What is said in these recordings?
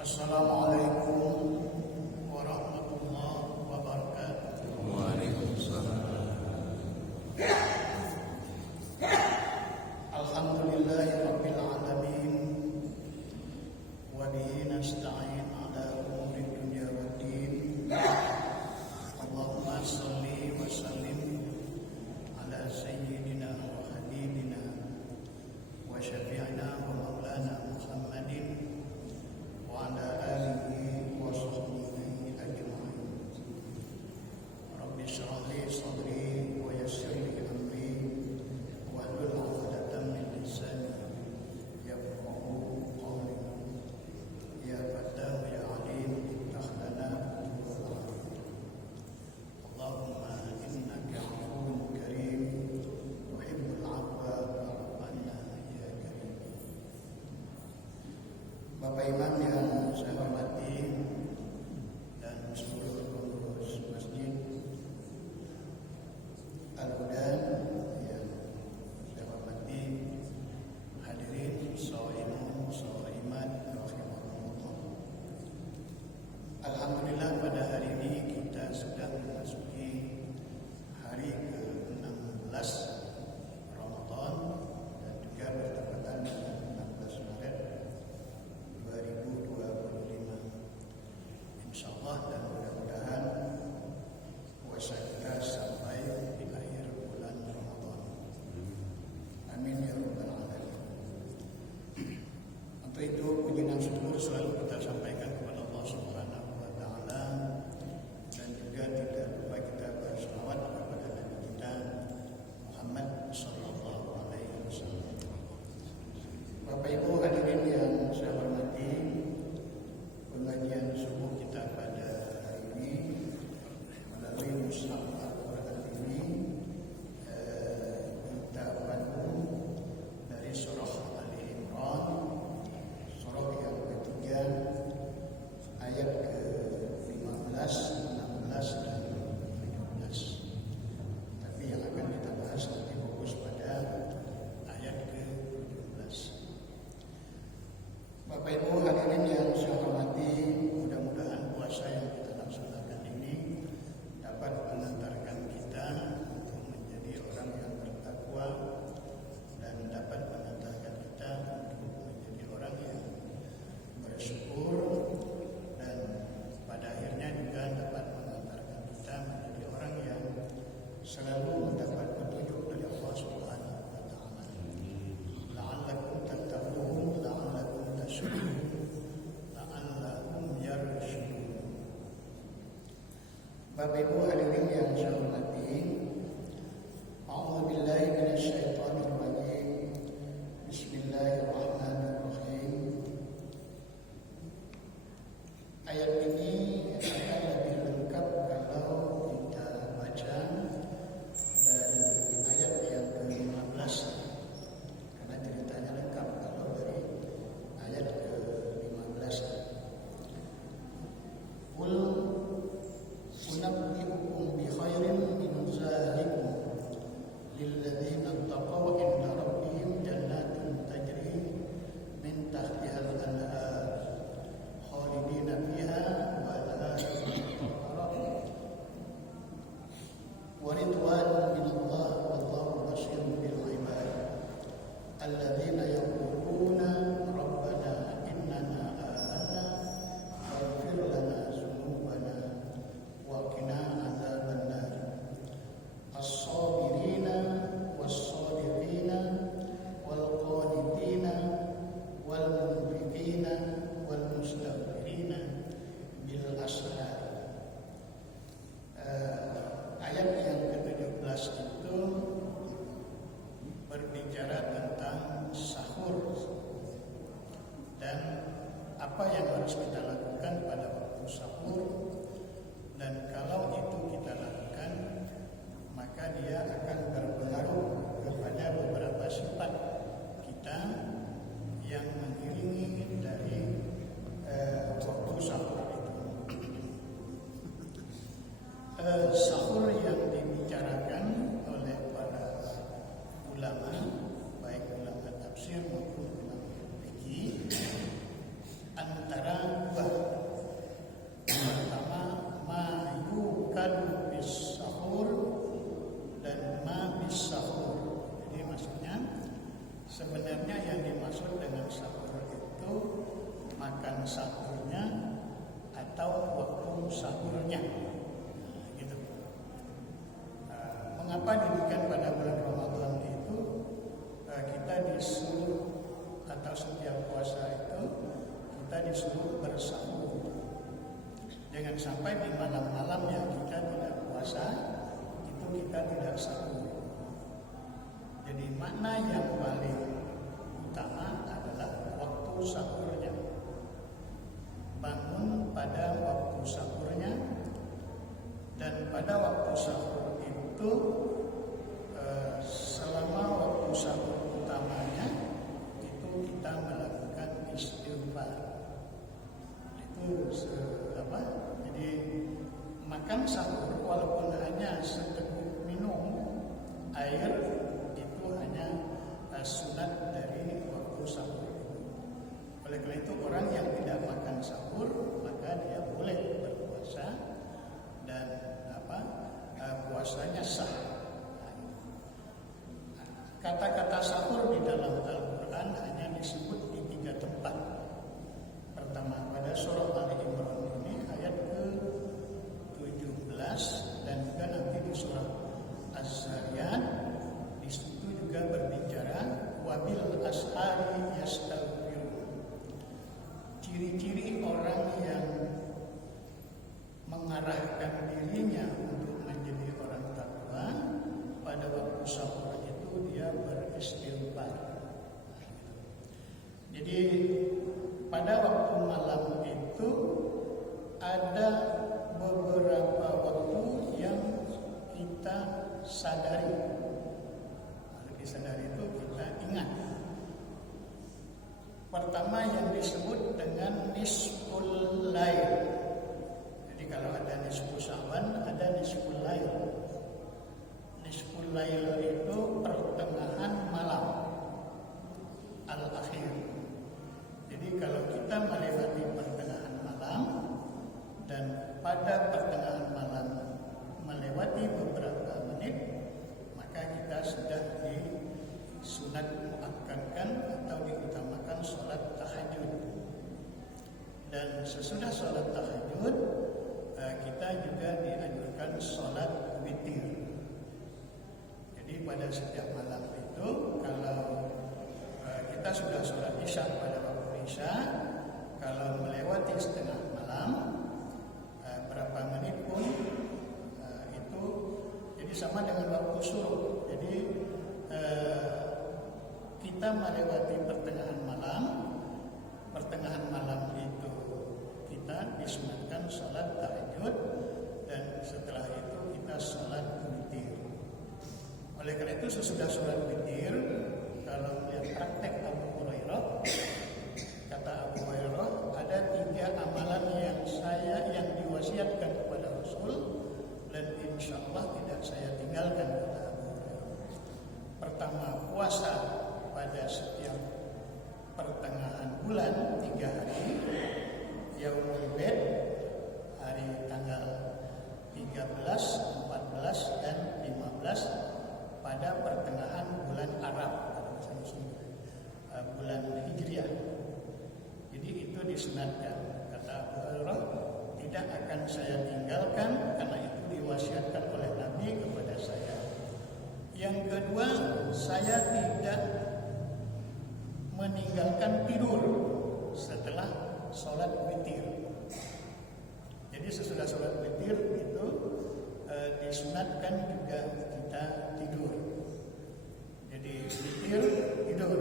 Assalamualaikum warahmatullahi wabarakatuh. Waalaikumsalam. Alhamdulillahi rabbil alamin wa bihi nasta'in ala umuri dunya waddin. Allahumma shalli wa sallim ala sayyidina wa habibina wa syafi'ina wa maulana Muhammadin wa ala alihi wa sahbihi ajma'in. Rabbi shrah li sadri wa yassir li amri wahlul 'uqdatam min lisani yafqahu qawli. Ya Fattah ya Alim iftah lana Allahumma innaka 'afuwwun karim tuhibbul 'afwa fa'fu 'anna ya karim. Bapak Imam yang saya hormati dan seluruh pengurus Masjid Al-Huda yang saya hormati, hadirin shaimun shaimat rahimakumullah. Alhamdulillah pada hari ini kita sudah memasuki hari ke-16 Ramadan dan juga bertepatan dengan 16 Maret 2025. Insyaallah dan mudah-mudahan puasa kita sampai di akhir bulan Ramadan. Amin ya rabbal alamin. Untuk itu puji dan syukur selalu kita sampaikan kepada Allah Subhanahu wa taala dan juga tidak lupa kita berselawat kepada Nabi kita Muhammad sallallahu alaihi wasallam. Bapak Ibu hadirin yang saya hormati, pengajian subuh kita pada hari ini melalui mushaf Al-Quran ini kita pandu dari surah Ali Imran, surah yang ketiga, ayat ke-15, 16 dan 17. Tapi yang akan kita bahas nanti fokus pada ayat ke-17. Bapak Ibu hadirin yang saya hormati, mudah-mudahan puasa yang kita laksanakan ini dapat mengantarkan kita untuk menjadi orang yang bertakwa dan dapat mengantarkan kita untuk menjadi orang yang bersyukur dan pada akhirnya juga dapat mengantarkan kita menjadi orang yang selalu mendapat petunjuk dari Allah Subhanahu wa taala. La'allakum tattaqun, la'allakum tashkurun, la'allakum yarshudun. Bapak Ibu hadirin yang saya hormati, a'udzubillahi minasyaitonir rajim. Bismillahirrahmanirrahim. Ayat ini akan lebih lengkap kalau kita baca dari ayat yang ke-15, karena ceritanya lengkap kalau dari ayat ke-15. Qul unabbi'ukum bi khairin min zalikum lilladzina taqaw inda rabbihim jannatin tajri min tahtiha al-anhar khalidina fiha wa la wa ridwanun minallah wallahu basirun bil ibad alladzina yaquluna rabbana innana amanna faghfir lana dzunubana wa qina adzabannar as-sabirina was-sadiqina wal qanitina wal munfiqina wal mustaghfirina bil ashar. Ayat yang ke-17 itu berbicara tentang sahur dan apa yang harus kita lakukan pada waktu sahur, dan kalau itu kita lakukan maka dia akan berpengaruh kepada beberapa sifat kita yang mengiringi dari waktu sahur itu. Sahur yang dibicarakan oleh para ulama, baik ulama tafsir maupun ulama fikih, antara sebenarnya yang dimaksud dengan sahur itu makan sahurnya atau waktu sahurnya. Gitu. Mengapa didikan pada bulan Ramadan itu kita disuruh atau setiap puasa itu kita disuruh bersahur. Jangan sampai di malam-malam yang kita tidak puasa itu kita tidak sahur. Jadi makna yang paling utama adalah waktu sahurnya. Bangun pada waktu sahurnya, dan pada waktu sahur itu selama waktu sahur utamanya itu kita melakukan istighfar. Itu Jadi makan sahur walaupun hanya seteguk minum air itu hanya sunat dari waktu sahur. Oleh karena itu orang yang tidak makan sahur maka dia boleh berpuasa dan puasanya sah. Kata-kata sahur di dalam Al-Quran hanya disebut di 3 tempat. Pertama pada surah Al-Imran ini ayat ke-17 dan juga nanti di surah Az-Zariyat. Di situ juga berbicara wabil ashari yastaghfirun. Ciri-ciri orang yang mengarahkan dirinya untuk menjadi orang takwa pada waktu sahur itu dia beristighfar. Jadi pada waktu malam itu ada beberapa waktu yang kita sadari. Kalau disadari itu kita ingat. Pertama yang disebut dengan nisful lail. Jadi kalau ada nisfu Sya'ban, ada nisful lail. Nisful lail itu pertengahan malam al-akhir. Jadi kalau kita melewati pertengahan malam dan pada pertengahan malam melewati beberapa menit, maka kita sudah disunat muakkadkan atau diutamakan sholat tahajud. Dan sesudah sholat tahajud kita juga dianjurkan sholat witir. Jadi pada setiap malam itu kalau kita sudah sholat isya pada waktu isya, kalau melewati setengah malam berapa menit pun itu jadi sama dengan waktu suruh. Jadi kita melewati pertengahan malam itu kita disunatkan sholat tahajud dan setelah itu kita sholat witir. Oleh karena itu sesudah sholat witir, kalau melihat praktek Abu Hurairah, kata Abu Hurairah ada 3 amalan yang diwasiatkan kepada Rasul dan insya Allah tidak saya tinggalkan, kata Abu Hurairah. Pertama, puasa pada setiap pertengahan bulan 3 hari, Yaumul Bid, hari tanggal 13, 14 dan 15 pada pertengahan bulan Arab, bulan Hijriah. Jadi itu disunatkan, kata Abu Hurairah, tidak akan saya tinggalkan karena itu diwasiatkan oleh Nabi kepada saya. Yang kedua, saya tidak meninggalkan tidur setelah sholat witir. Jadi sesudah sholat witir itu disunatkan juga kita tidur. Jadi witir tidur.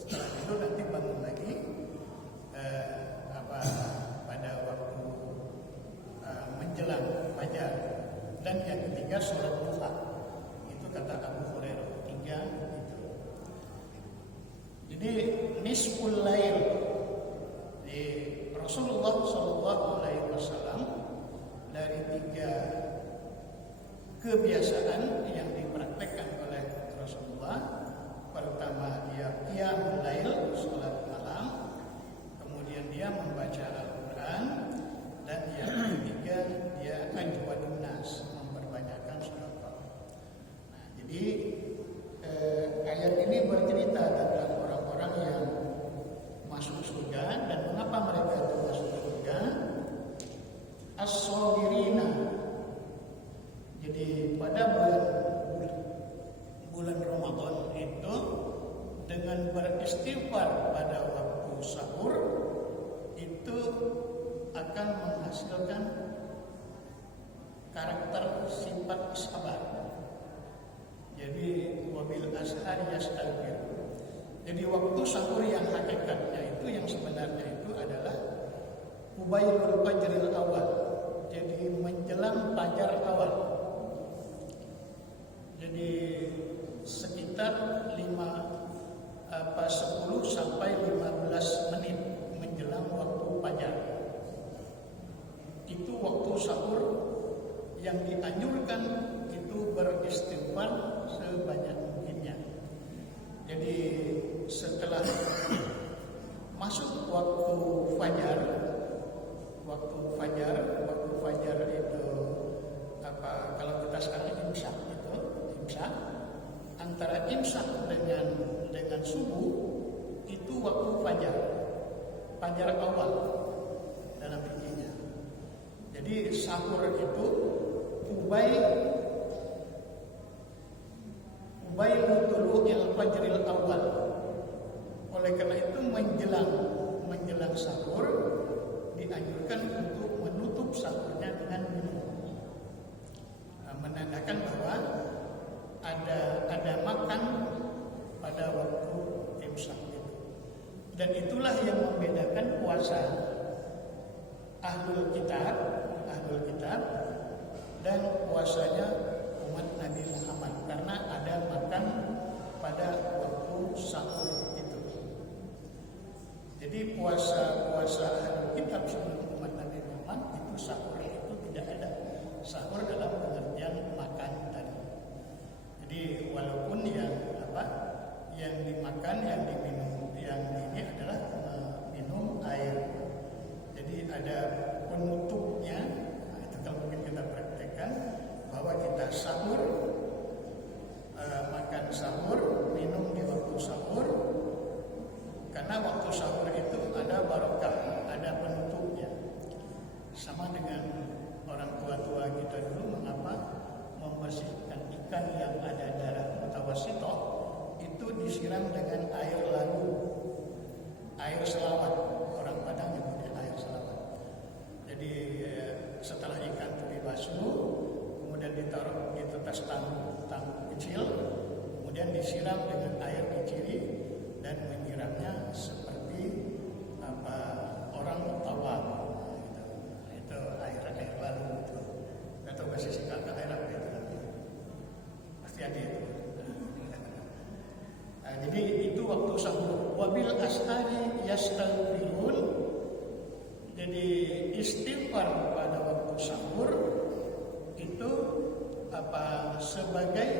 Setelah tidur nanti bangun lagi pada waktu menjelang fajar. Dan yang ketiga sholat duha. Itu kata Abu Hurairah, 3 itu. Jadi nisful lail di Rasulullah SAW dari 3 kebiasaan yang dipraktekkan oleh Rasulullah. Pertama dia qiyamul lail, salat malam, kemudian dia membaca Al-Quran, dan yang ketiga dia ajwadun nas, memperbanyakkan sedekah. Nah, jadi ayat ini bercerita tentang dengan beristighfar pada waktu sahur itu akan menghasilkan karakter sifat sabar. Jadi wabil ashar yastaghfir. Jadi waktu sahur yang hakikatnya itu, yang sebenarnya itu adalah Qubailul fajril awal. Jadi menjelang fajar awal. Jadi sekitar 10 sampai 15 menit menjelang waktu fajar. Itu waktu sahur yang dianjurkan itu beristighfar sebanyak mungkinnya. Jadi setelah masuk waktu fajar itu kalau kita sekarang imsak itu, antara imsak dengan subuh itu waktu fajar awal dalam fikihnya. Jadi sahur itu Qubailul tulu'il fajril awal. Oleh karena itu menjelang sahur dianjurkan untuk menutup sahurnya dengan minum. Menandakan bahwa ada makan pada waktu imsak itu. Dan itulah yang membedakan puasa ahlul kitab dan puasanya umat Nabi Muhammad, karena ada makan pada waktu sahur itu. Jadi puasa ahlul kitab sebelum umat Nabi Muhammad itu sahur itu tidak ada. Sahur dalam pengertian makan tadi. Jadi walaupun yang dimakan, yang diminum, yang ini adalah minum air. Jadi ada penutupnya. Itu kalau mungkin kita praktekkan bahwa kita sahur, makan sahur, minum di waktu sahur. Karena waktu sahur itu ada barokah, ada penutupnya. Sama dengan orang tua-tua kita dulu mengapa membersihkan ikan yang ada darah mutawassithah itu disiram dengan air lalu, air selawat. Orang Padang nyebutnya air selawat. Jadi setelah ikan itu dibasuh, kemudian ditaruh di tetes tangguh kecil, kemudian disiram dengan air diciri dan menyiramnya seperti orang tawaf. Itu air lalu itu. Atau bahasa singkatnya air apa itu? Pasti ada itu. Jadi itu waktu sahur. Wabil ashari yastaghfirun. Jadi istighfar pada waktu sahur itu sebagai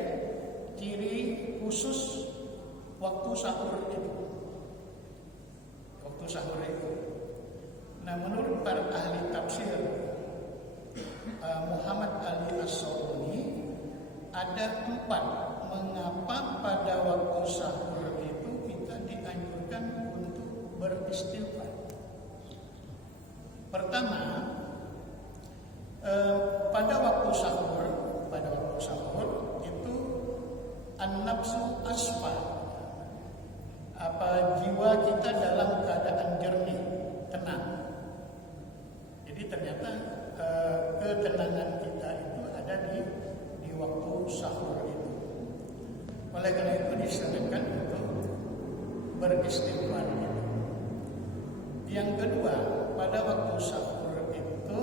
ciri khusus waktu sahur itu. Waktu sahur itu. Nah, menurut para ahli tafsir Muhammad Ali As-Sawuni ada 4 mengapa pada waktu sahur itu kita dianjurkan untuk beristighfar. Pertama, pada waktu sahur itu an-nafsu asfa, jiwa kita dalam keadaan jernih, tenang. Jadi ternyata ketenangan kita itu ada di waktu sahur itu. Oleh karena itu disarankan untuk beristighfar. Yang kedua, pada waktu sahur itu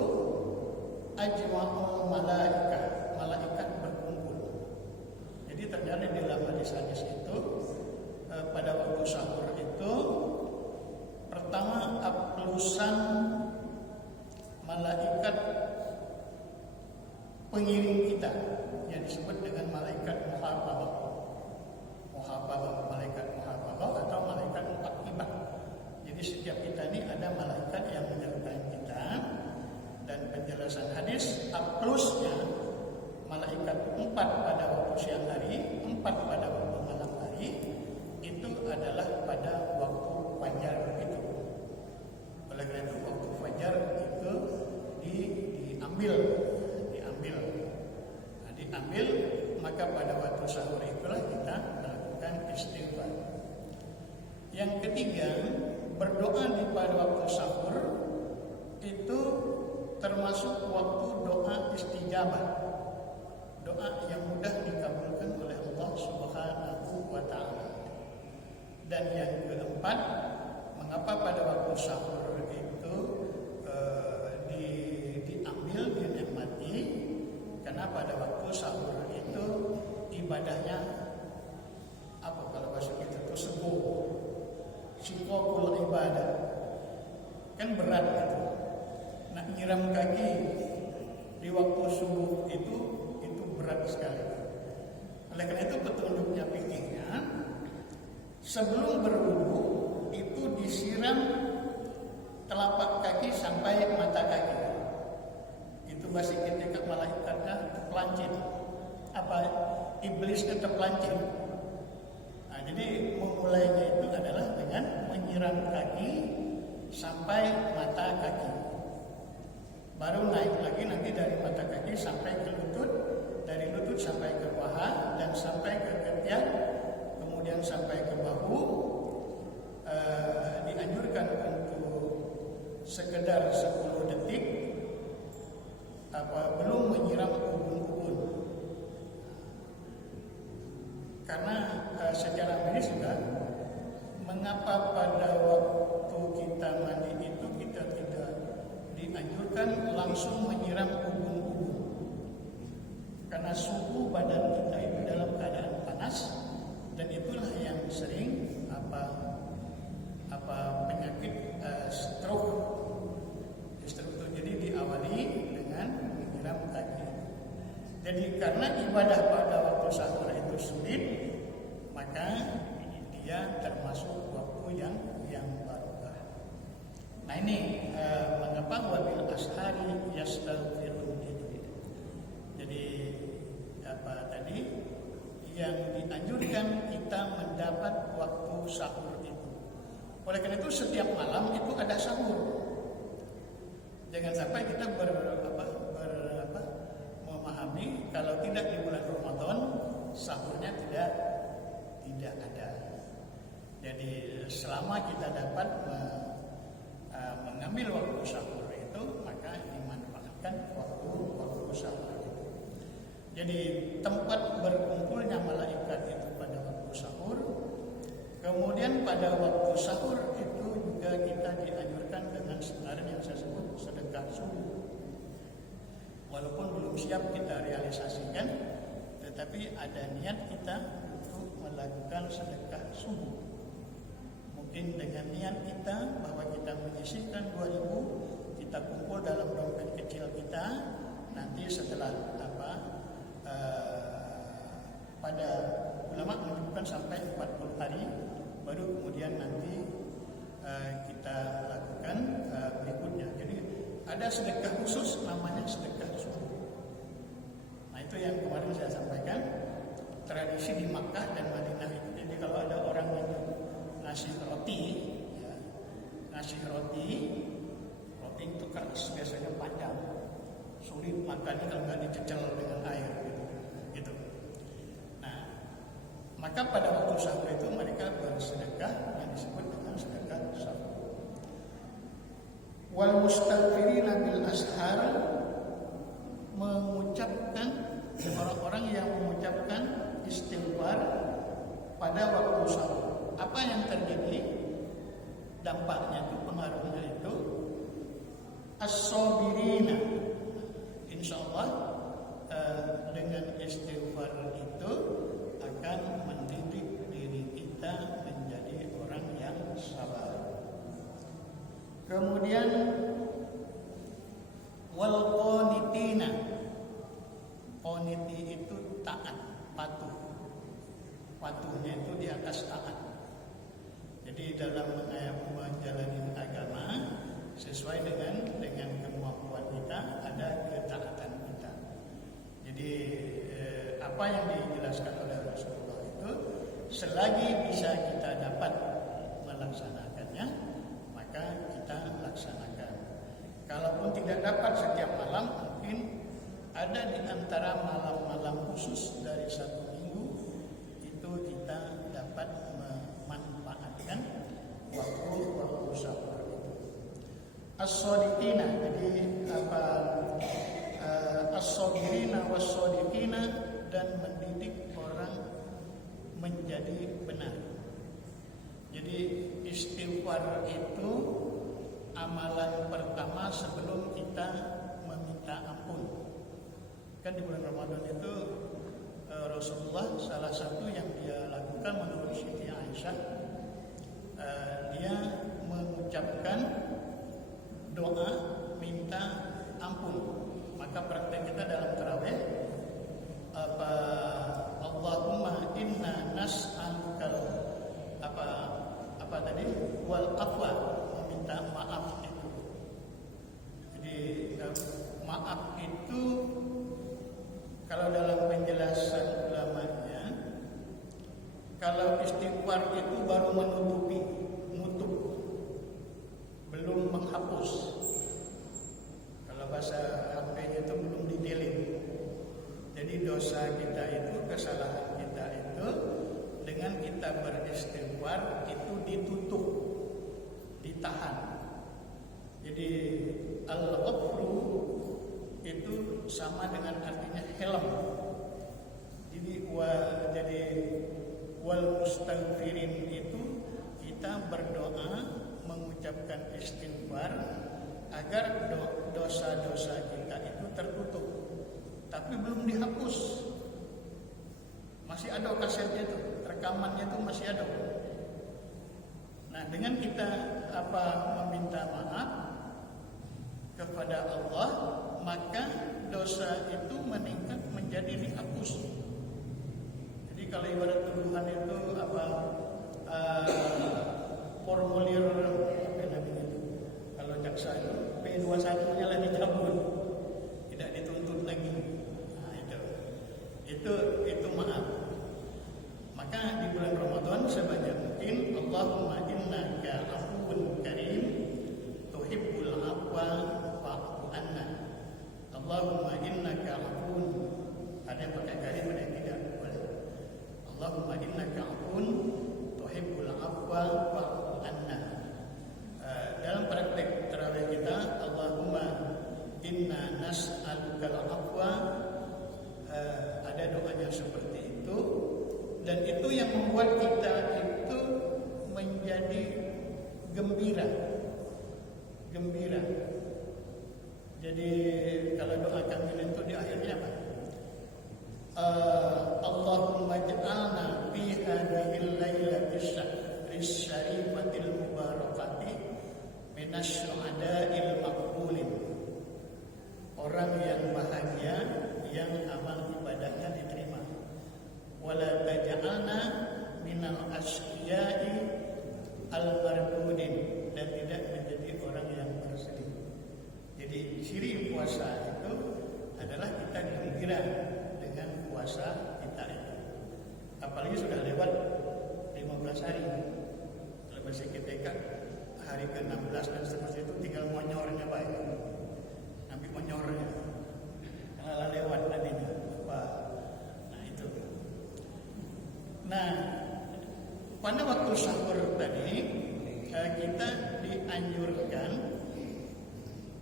ajma'ul malaikat berkumpul. Jadi ternyata di dalam hadis-hadis itu pada waktu sahur itu pertama aplusan malaikat pengiring kita yang disebut dengan malaikat muhafadzah, malaikat muhafadzah atau malaikat muaqibah. Jadi setiap kita ini ada malaikat yang menyertai kita, dan penjelasan hadis aplusnya malaikat 4 pada waktu siang hari, 4 pada waktu malam hari, itu adalah pada waktu fajar itu. Oleh karena itu waktu fajar itu diambil, maka pada waktu sahur itulah kita melakukan istighfar. Yang ketiga, berdoa di pada waktu sahur itu termasuk waktu doa istijabah, doa yang mudah dikabulkan oleh Allah Subhanahu wa Ta'ala. Dan yang keempat, mengapa pada waktu sahur itu diambil, dinikmati? Karena pada waktu sahur itu ibadahnya apa kalau bahasa kita itu sikokul ibadah, kan berat gitu. Nak nyiram kaki di waktu subuh itu berat sekali. Oleh karena itu petunjuknya fikihnya, sebelum berwudu itu disiram telapak kaki sampai mata kaki. Itu bahasa ketika malaikatnya terpelancit, iblis terpelancit. Nah, jadi memulainya itu adalah dengan menyiram kaki sampai mata kaki. Baru naik lagi nanti dari mata kaki sampai ke lutut, dari lutut sampai ke paha dan sampai ke ketiak, kemudian sampai ke bahu. Dianjurkan untuk sekedar 10 detik belum menyiram ubun-ubun. Karena secara medis juga, mengapa pada waktu kita mandi itu kita tidak dianjurkan langsung menyiram ubun-ubun? Karena suhu badan kita itu dalam keadaan panas, dan itulah yang sering penyakit stroke itu jadi diawali dengan menyiram kaki. Jadi karena ibadah pada waktu sahur itu sulit, maka dia termasuk waktu yang barokah. Nah ini mengapa wabil ashari yastaghfirun itu. Jadi tadi yang dianjurkan kita mendapat waktu sahur itu. Oleh karena itu setiap malam itu ada sahur. Jangan sampai kita memahami kalau tidak di bulan Ramadan sahurnya tidak ada. Jadi selama kita dapat mengambil waktu sahur itu, maka dimanfaatkan waktu sahur itu. Jadi tempat berkumpulnya malaikat itu pada waktu sahur. Kemudian pada waktu sahur itu juga kita dianjurkan dengan sebenarnya yang saya sebut sedekah subuh. Walaupun belum siap kita realisasikan, tetapi ada niat kita untuk melakukan sedekah subuh. Mungkin dengan niat kita bahwa kita menyisihkan 2.000, kita kumpul dalam dompet kecil kita. Nanti setelah pada ulama menunjukkan sampai 40 hari, baru kemudian nanti kita lakukan berikutnya. Jadi ada sedekah khusus namanya sedekah subuh. Nah itu yang kemarin saya sampaikan, tradisi di Makkah dan Madinah itu. Jadi kalau ada orang yang ngasih roti itu keras, biasanya panjang, sulit makannya kalau nggak dicecel dengan air gitu. Nah, maka pada waktu sahur itu mereka bersedekah yang disebut dengan sedekah sahur. Wal mustaghfirina bil ashar, mengucapkan orang-orang yang mengucapkan istighfar pada waktu sahur. Apa yang terjadi? Dampaknya itu, pengaruhnya itu as-sabirina. Insyaallah dengan istighfar itu akan mendidik diri kita menjadi orang yang sabar. Kemudian wal qanitina. Qaniti itu taat, patuh. Patuhnya itu di atas taat. Jadi dalam menjalani agama sesuai dengan kemampuan kita, ada ketaatan kita. Jadi apa yang dijelaskan oleh Rasulullah itu, selagi bisa kita dapat melaksanakannya, maka kita laksanakan. Kalaupun tidak dapat setiap malam, mungkin ada di antara malam-malam khusus dari satu minggu itu kita dapat memanfaatkan as-shodiqina, jadi apa, as-shobirina was-shodiqina, dan mendidik orang menjadi benar. Jadi istighfar itu amalan pertama sebelum kita meminta ampun. Kan di bulan Ramadan itu Rasulullah salah satu yang dia lakukan menurut Siti Aisyah, dia mengucapkan doa minta ampun. Maka praktek kita dalam tarawih, Allahumma inna nas'alukal apa tadi, wal afwa, meminta maaf itu. Jadi maaf itu kalau dalam penjelasan ulamanya, kalau istighfar itu baru nutup, belum menghapus. Kalau bahasa HP-nya itu belum di-delete. Jadi dosa kita itu, kesalahan kita itu, dengan kita beristighfar itu ditutup, ditahan. Jadi al-ghafru itu sama dengan artinya helm. Jadi wal mustaghfirin itu kita berdoa mengucapkan istighfar agar dosa-dosa kita itu tertutup, tapi belum dihapus. Masih ada kasetnya itu, rekamannya itu masih ada. Nah, dengan kita meminta maaf kepada Allah, maka dosa itu meningkat menjadi dihapus. Jadi kalau ibarat tuduhan itu formulir apa namanya itu, kalau jaksa itu P21-nya lah dicabut, tidak dituntut lagi. Nah, itu maaf. Maka di bulan Ramadan sebanyak mungkin Allahumma innaka afuwun karim tuhibbul afwa fa'fu anna. Allahumma innaka afuwun, ada yang pakai karim, ada yang tidak. Allahumma innaka afuwun tuhibbul afwa fa'fu anna. Dalam praktek tarawih kita, Allahumma inna nas'alukal afwa, ada doanya seperti itu. Dan itu yang membuat kita itu menjadi gembira. Jadi kalau doa kami itu di akhirnya apa? Allahumma ja'alna fi hadhil lailatis syarifatil mubarakati minas syuhada'il maqbulin. Orang yang bahagia, yang amal ibadahnya diterima. Wala taj'alna minal asyiya'i al-mardudin, dan tidak menjadi orang yang bersedih. Jadi ciri puasa itu adalah kita gembira dengan puasa kita itu. Apalagi sudah lewat 15 hari. Kalau bahasa kita hari ke-16 dan seterusnya itu tinggal monyornya baik. Ambil monyornya. Kalau lewat tadinya. Nah, pada waktu sahur tadi kita dianjurkan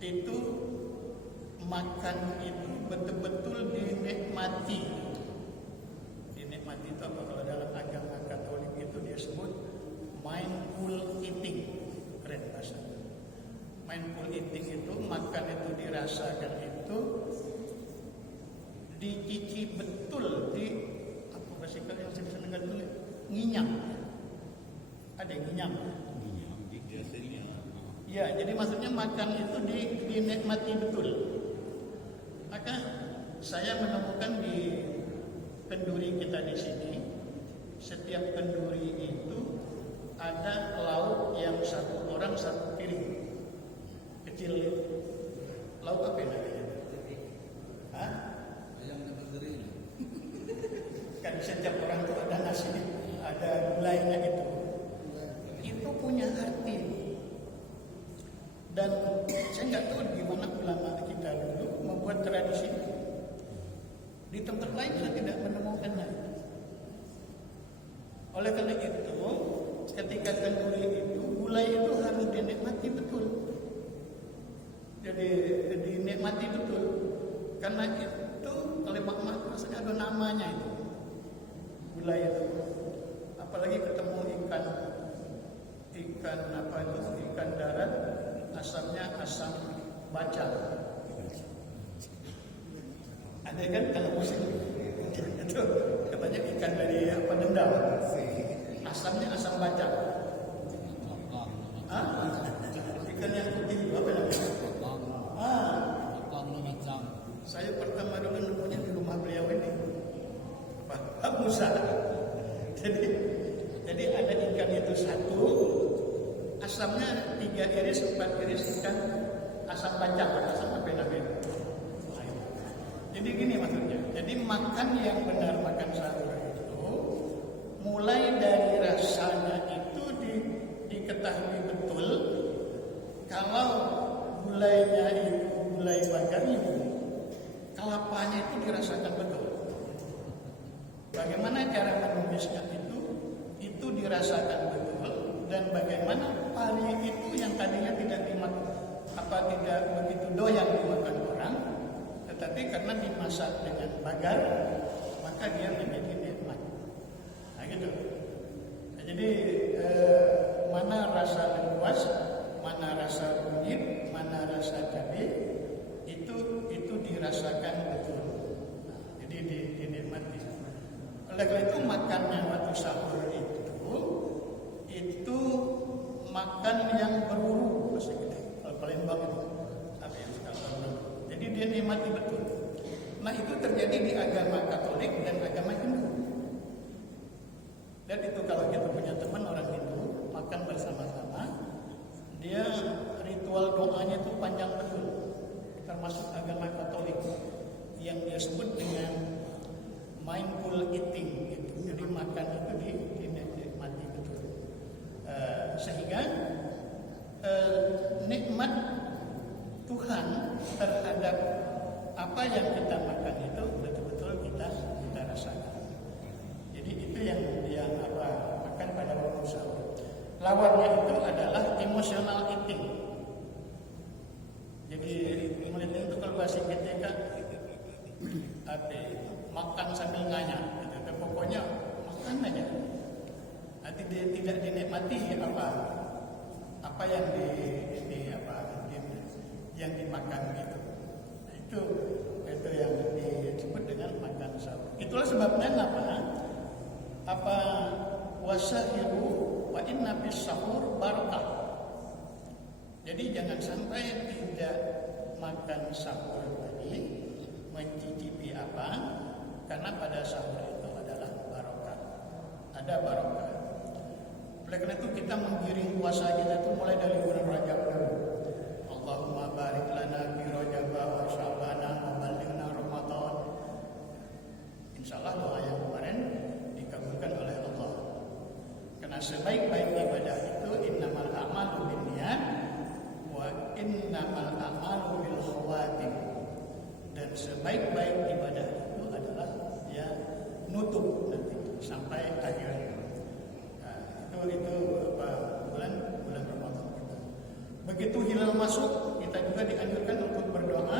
itu makan itu betul-betul dinikmati. Dinikmati itu apa? Kalau dalam agama Katolik itu disebut mindful eating. Keren bahasanya. Mindful eating itu makan itu dirasakan itu dicici betul, bahasa yang saya bisa dengar dulu, nginyam. Ada yang nginyam. Ya, jadi maksudnya makan itu dinikmati betul. Maka saya menemukan di kenduri kita di sini, setiap kenduri itu ada lauk yang satu orang satu piring kecil itu. Lauk apa namanya? Hah? Ayam negeri. Kan setiap orang itu ada nasinya, ada gulainya itu. Itu punya arti. Dan saya nggak tahu gimana ulama kita dulu membuat tradisi itu. Di tempat lain saya tidak menemukannya. Oleh karena itu, ketika kenduri itu, gulai itu harus dinikmati betul. jadi dinikmati betul. Karena itu kalau mak rasanya ada namanya itu. Gulai itu. Apalagi ketemu ikan apa itu, ikan darat, asamnya asam bacal. Ada kan kalau musim itu katanya ikan dari apa, dendam. Asamnya asam bacal. Ikan yang putih apa namanya? Saya pertama dulu nemunya di rumah beliau ini, Pak Musa. Jadi ada ikan itu satu, asamnya 3 iris, 4 iris ikan asam bacal, asam apa namanya? Jadi gini maksudnya. Jadi makan yang benar, makan sahur itu mulai dari rasanya itu diketahui betul. Kalau gulainya itu gulai bagarnya, kelapanya itu dirasakan betul. Bagaimana cara menumisnya itu dirasakan betul, dan bagaimana pari itu yang tadinya tidak tidak begitu doyan dimakan orang, tetapi karena dimasak dengan bagar, maka dia menjadi nikmat. Nah gitu. Nah, jadi mana rasa lengkuas, mana rasa kunyit, mana rasa cabai, itu dirasakan betul. Nah, jadi dinikmati. Oleh karena itu makannya waktu sahur itu makan yang beruru, kalau Palembang itu apa yang sekarang. Jadi dia nikmati betul. Nah itu terjadi di agama Katolik dan agama Hindu. Dan itu kalau kita punya teman orang Hindu makan bersama-sama, dia ritual doanya itu panjang betul. Termasuk agama Katolik yang dia sebut dengan mindful eating gitu. Jadi makan itu dinikmati betul. Sehingga nikmat Tuhan terhadap apa yang kita makan itu betul-betul kita rasakan. Jadi itu yang makan pada waktu sahur. Lawannya itu adalah emotional eating. Jadi mulai itu kalau bahasa kita makan sambil nganyam, gitu. Pokoknya makan aja. Nanti tidak dinikmati apa yang yang dimakan gitu. Nah, itu yang disebut dengan makan sahur. Itulah sebabnya apa wasahiru wa inna bis sahur barakah. Jadi jangan sampai tidak makan sahur tadi, mencicipi karena pada sahur itu adalah barokah. Ada barokah. Oleh karena itu kita menggiring puasa kita itu mulai dari bulan Rajab dulu. Allahumma barik lana fi Rajab wa Sya'ban wa ballighna Ramadan. Insyaallah doa yang kemarin dikabulkan oleh Allah. Karena sebaik-baik ibadah itu innamal a'malu binniyat wa innamal a'malu bil khawatim. Dan sebaik-baik ibadah itu adalah ya nutup nanti sampai akhir. Nah, itu bulan Ramadan kita. Begitu hilal masuk, kita juga dianjurkan untuk berdoa.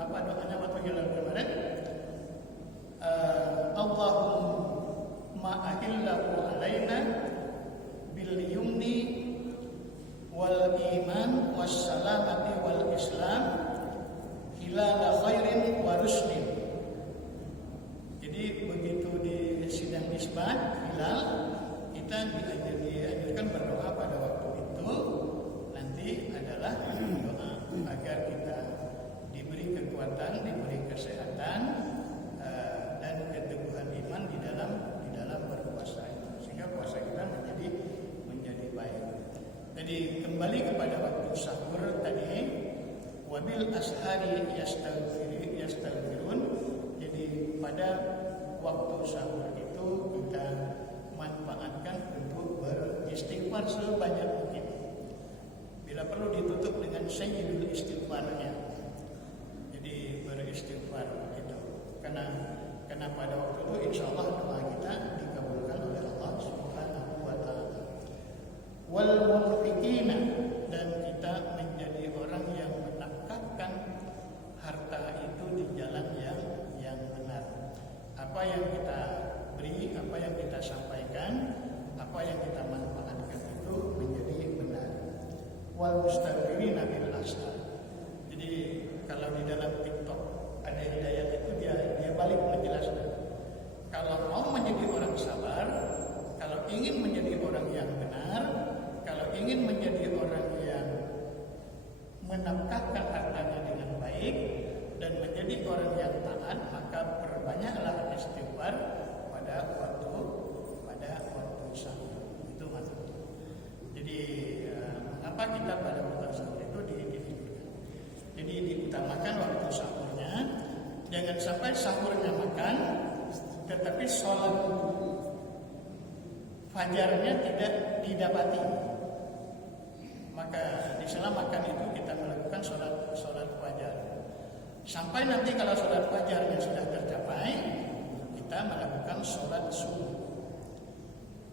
Apa doanya waktu hilal kemarin? Allahumma ahillahu alaina bil yumni wal iman was salamati wal islam hilal khairin wa rusdin. Jadi begitu di sidang isbat hilal, kita dianjurkan berdoa pada waktu itu. Nanti adalah doa agar kita diberi kekuatan, diberi kesehatan dan keteguhan iman di dalam berpuasa itu, sehingga puasa kita menjadi baik. Jadi kembali kepada waktu sahur tadi, wabil ashari yastaghfirun. Jadi pada waktu sahur itu kita manfaatkan untuk beristighfar sebanyak mungkin. Bila perlu ditutup dengan sayyidul istighfarnya. Jadi beristighfar itu. Karena pada waktu itu insyaallah doa kita dikabulkan oleh Allah Subhanahu wa taala. Wal munfiqina, dan kita menjadi orang yang menafkahkan harta itu di jalan yang benar. Apa yang kita beri, apa yang kita sampaikan, apa yang kita manfaatkan itu menjadi benar. Wal mustabirina bil ashar. Jadi kalau di dalam TikTok ada hidayat itu dia balik menjelaskan. Kalau mau menjadi orang sabar, kalau ingin menjadi orang yang benar, kalau ingin menjadi orang yang menafkahkan hartanya dengan baik dan menjadi orang yang taat, maka perbanyaklah istighfar pada waktu sahur. Itu maksudnya. Jadi mengapa kita pada waktu sahur itu dihiburkan? Jadi diutamakan waktu sahurnya, jangan sampai sahurnya makan, tetapi sholat fajarnya tidak didapati. Maka di sela makan itu kita melakukan sholat fajar. Sampai nanti kalau sholat fajarnya sudah tercapai, kita melakukan sholat subuh.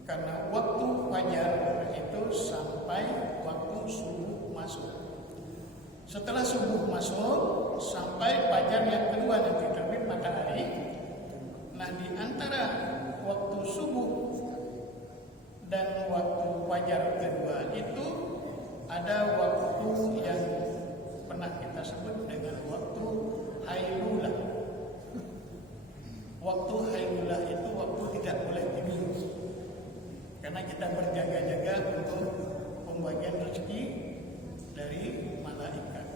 Karena waktu fajar itu sampai waktu subuh masuk. Setelah subuh masuk sampai fajar yang kedua nanti terbit matahari. Nah, di antara waktu subuh dan waktu fajar kedua itu ada waktu yang pernah kita sebut dengan waktu hailulah. Waktu hailulah itu waktu tidak boleh tidur. Karena kita berjaga-jaga untuk pembagian rezeki dari malaikat.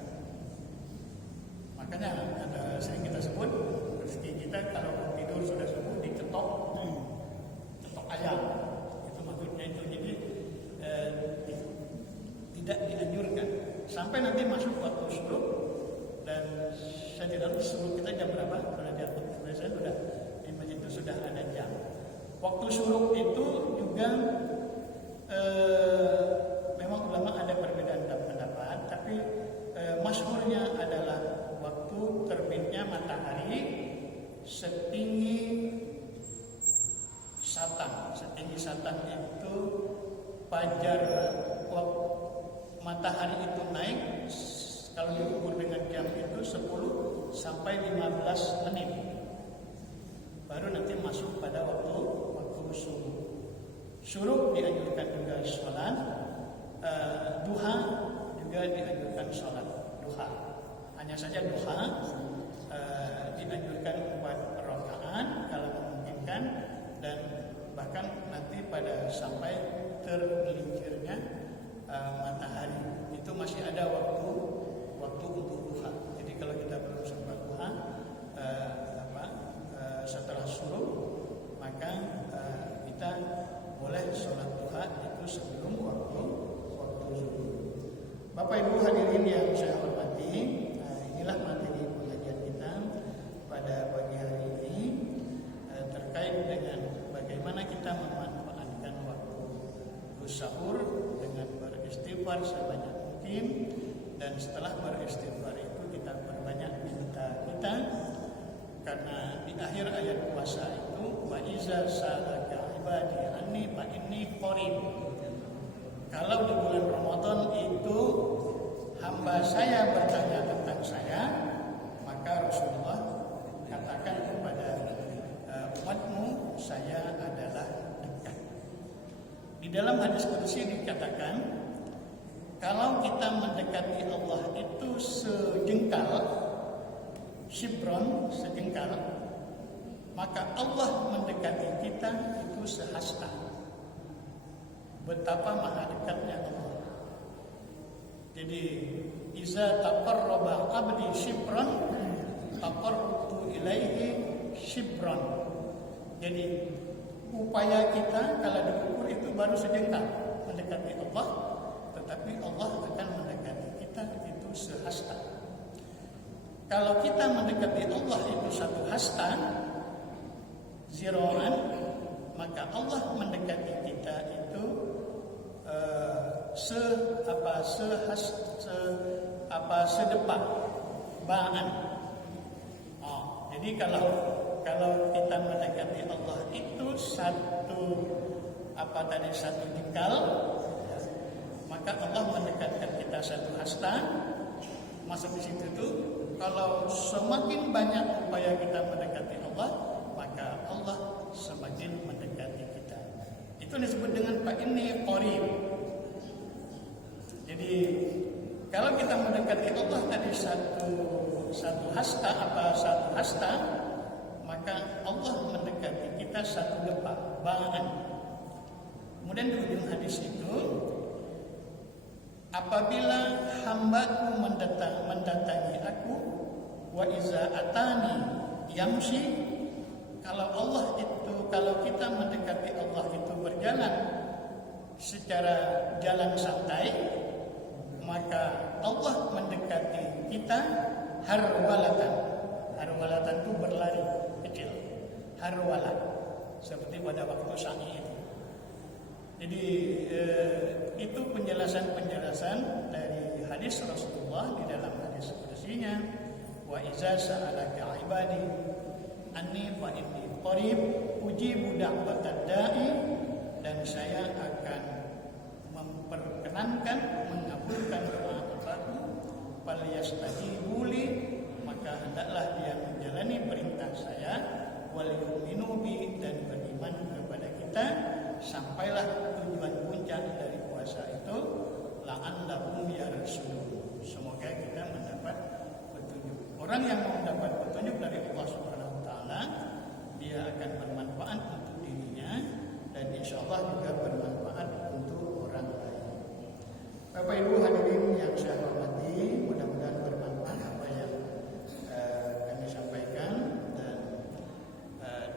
Makanya ada sering kita sebut rezeki kita kalau tidur sudah subuh diketok ayam. Itu maksudnya itu. Jadi tidak dianjurkan sampai nanti masuk waktu syuruk. Dan saya tidak tahu syuruk kita jam berapa. Karena saya sudah di masjid itu sudah ada jam. Waktu syuruk itu juga memang ulama ada perbedaan pendapat, tapi masyhurnya adalah waktu terbitnya matahari setinggi satan. Setinggi satan itu fajar, waktu matahari itu naik kalau diukur dengan jam itu 10 sampai 15 menit. Baru nanti masuk pada waktu subuh. Syuruk dianjurkan juga sholat, duha juga dianjurkan sholat duha. Hanya saja duha dianjurkan 4 rakaat kalau memungkinkan, dan bahkan nanti pada sampai tergelincirnya matahari itu masih ada waktu untuk duha. Jadi kalau kita belum sempat duha setelah syuruk, maka kita boleh sholat duha itu sebelum waktu zuhur. Bapak Ibu hadirin yang saya hormati, inilah materi pengajian kita pada pagi hari ini terkait dengan bagaimana kita memanfaatkan waktu sahur dengan beristighfar sebanyak mungkin, dan setelah beristighfar itu kita perbanyak minta kita. Karena di akhir ayat puasa itu wa iza salaka ibadi anni fa inni qarib. Kalau di bulan Ramadan itu hamba saya bertanya tentang saya, maka Rasulullah katakan kepada umatmu, saya adalah dekat. Di dalam hadis qudsi dikatakan, kalau kita mendekati Allah itu sejengkal, shibron, sejengkal, maka Allah mendekati kita itu sehasta. Betapa maha dekatnya Allah. Jadi iza taqarraba abdi shibron taqarrabtu ilaihi shibron. Jadi upaya kita kalau diukur itu baru sejengkal mendekati Allah, tetapi Allah akan mendekati kita itu sehasta. Kalau kita mendekati Allah itu satu hasta, ziraan, maka Allah mendekati kita itu sedepak baan. Jadi kalau kita mendekati Allah itu satu jengkal, maka Allah mendekatkan kita satu hasta. Masuk di situ tuh kalau semakin banyak upaya kita mendekati Allah, maka Allah semakin mendekati kita. Itu disebut dengan fa inni qarib. Jadi kalau kita mendekati Allah tadi satu hasta, maka Allah mendekati kita satu depak, ba'an. Kemudian di ujung hadis itu, apabila hambaku mendatangi aku, wa iza atani yamshi, kalau kita mendekati Allah itu berjalan secara jalan santai, maka Allah mendekati kita harwalatan. Harwalatan itu berlari kecil. Harwalat, seperti pada waktu sa'i itu. Jadi itu penjelasan dari hadis Rasulullah di dalam hadis qudsinya, wa iza sa'alaka ibadi anni fa inni qarib ujibu da'watad da'i, dan saya akan memperkenankan mengabulkan doa-doaku, falyastajibu li, maka hendaklah dia menjalani perintah saya, wal yu'minu bi, dan beriman kepada kita, sampailah tujuan puncak dari puasa itu, la'allahum yarshudun, semoga kita mendapat petunjuk. Orang yang mendapat petunjuk dari Allah Subhanahu wa taala, dia akan bermanfaat untuk dirinya dan insyaallah juga bermanfaat untuk orang lain. Bapak Ibu hadirin yang saya hormati, mudah-mudahan bermanfaat apa yang kami sampaikan. Dan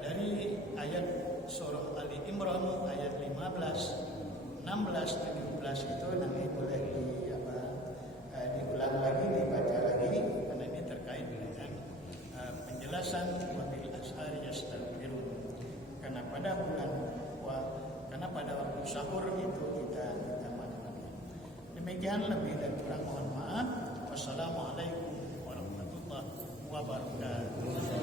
dari ayat surah Ali Imran ayat 15, 16, 17 itu nanti boleh diulang lagi, dibaca lagi, karena ini terkait dengan penjelasan wabil ashari yastaghfirun. Karena pada waktu sahur itu kita makan. Demikian, lebih dan kurang mohon maaf. Wassalamualaikum warahmatullahi wabarakatuh.